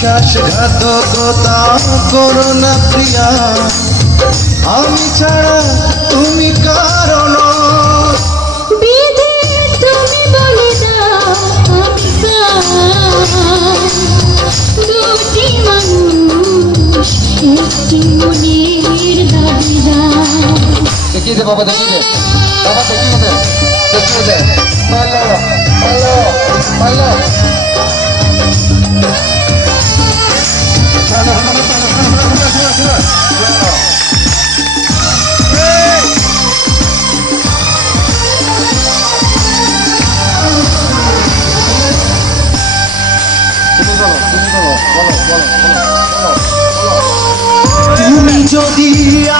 বিশ্বাসঘাতকতা করো না প্রিয়া, আমি ছাড়া তুমি কারণ। বিধি তুমি বলে দাও আমি দুটি মানুষ একটি মনের দাবিদার। দেখিয়ে দে বাবা, দেখিয়ে দে বাবা, দেখিয়ে দে, দেখিয়ে দে। ভালো ভালো ভালো তুমি যদি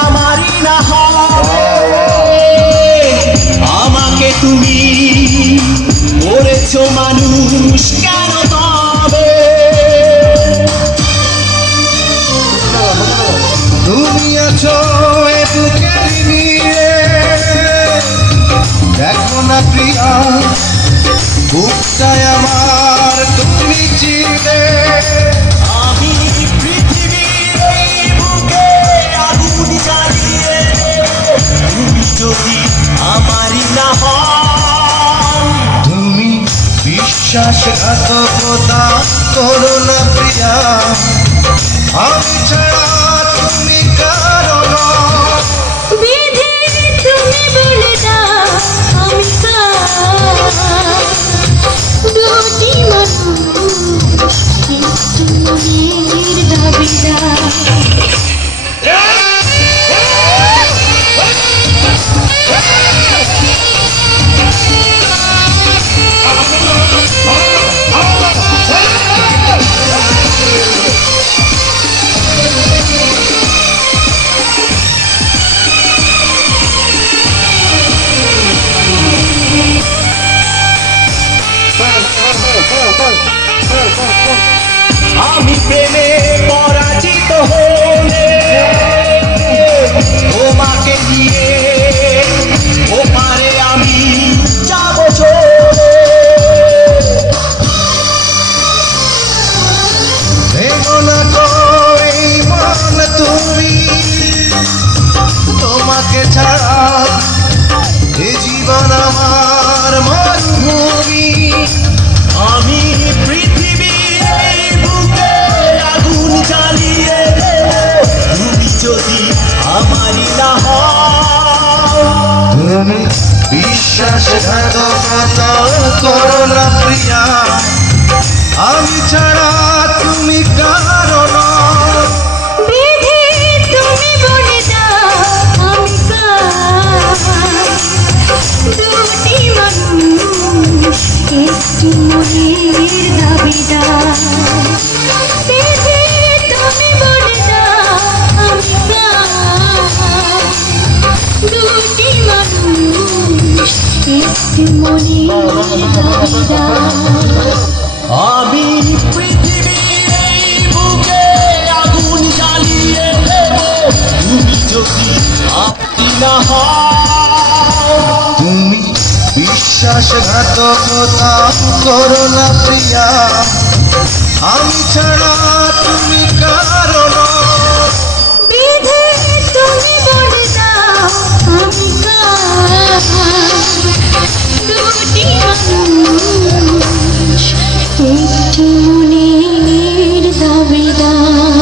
আমারই না আমাকে তুমি করেছো মানুষ কেন তবে? তুমি আছো এ বুকের নিয়ে, দেখো না প্রিয়া বুকটায় আমার তুমি চিরে। আমি পৃথিবীর এই বুকে আগুন জ্বালিয়ে, তুমি যদি আমারই না হও। তুমি বিশ্বাসঘাতকতা করো না প্রিয়া, আমি ছাড়া তুমি কারণ। বিধি তুমি বলে দাও আমি দুটি মানুষ একটি মনের দাবিদার। আমি প্রেমে পরাজিত হলে তোমাকে দিয়ে ওপারে আমি যাবো চলে। ভেবো না গো এই মন তুমি, তোমাকে ছাড়া এ জীবন আমার মরুভূমি। আমি পৃথিবীর এই বুকে আগুন জ্বালিয়ে দেব, তুমি যদি আমারই না হও। তুমি বিশ্বাসঘাতকতা করো না প্রিয়া, আমি ছাড়া তুমি কারণ। বিধি তুমি বলে দাও আমি দুটি মানুষ একটি মনের দাবিদার। বিধি তুমি বলে দাও আমি দুটি মানুষ একটি মনের দাবিদার। আমি পৃথিবীর এই বুকে আগুন জ্বালিয়ে দেব, তুমি যদি আপনি না হও। তুমি বিশ্বাসঘাতকতা করো না প্রিয়া, আমি ছাড়া তুমি কারণ। বিধি তুমি বলে দাও আমি দুটি মানুষ একটি মনের দাবিদার।